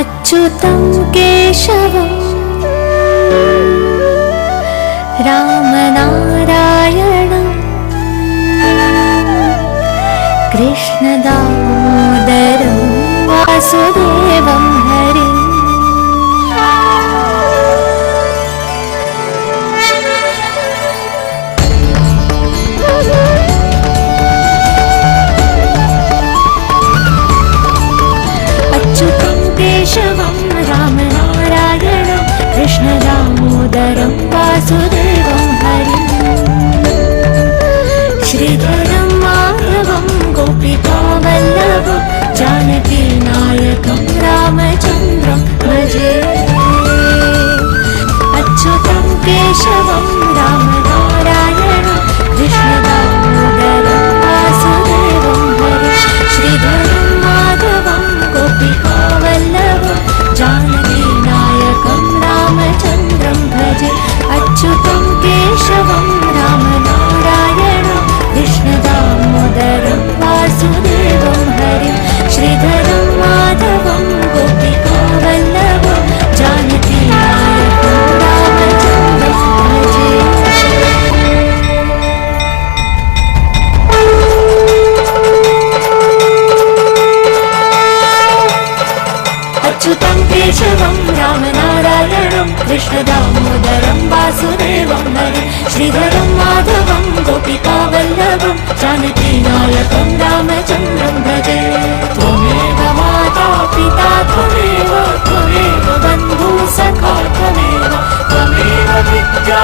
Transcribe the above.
अच्युतं केशवं रामनारायणं कृष्णदामोदरं वासुदेवं हरिम्। अच्युतं केशवं रामनारायणं कृष्णदामोदरं वासुदेवं हरिम्। श्रीधरं माधवं गोपिकावल्लभं जानकीनायकं रामचन्द्रं भजे। अच्युतं केशवं रामनारायणं कृष्णदामोदरं वासुदेवं हरिम्। श्रीधरं माधवं गोपिकावल्लभं जानकीनायकं रामचन्द्रं भजे। अच्युतं केशवं रामनारायणं कृष्णदामोदरं वासुदेवं हरिम्। श्रीधरं माधवं गोपिकावल्लभं जानकीनायकं रामचन्द्रं भजे। अच्युतं केशवं रामनारायणं कृष्णदामोदरं वासुदेवं हरिम्। श्रीधरं माधवं गोपिकावल्लभं जानकीनायकं रामचन्द्रं भजे। त्वमेव माता पिता त्वमेव बन्धुः सखा त्वमेव विद्या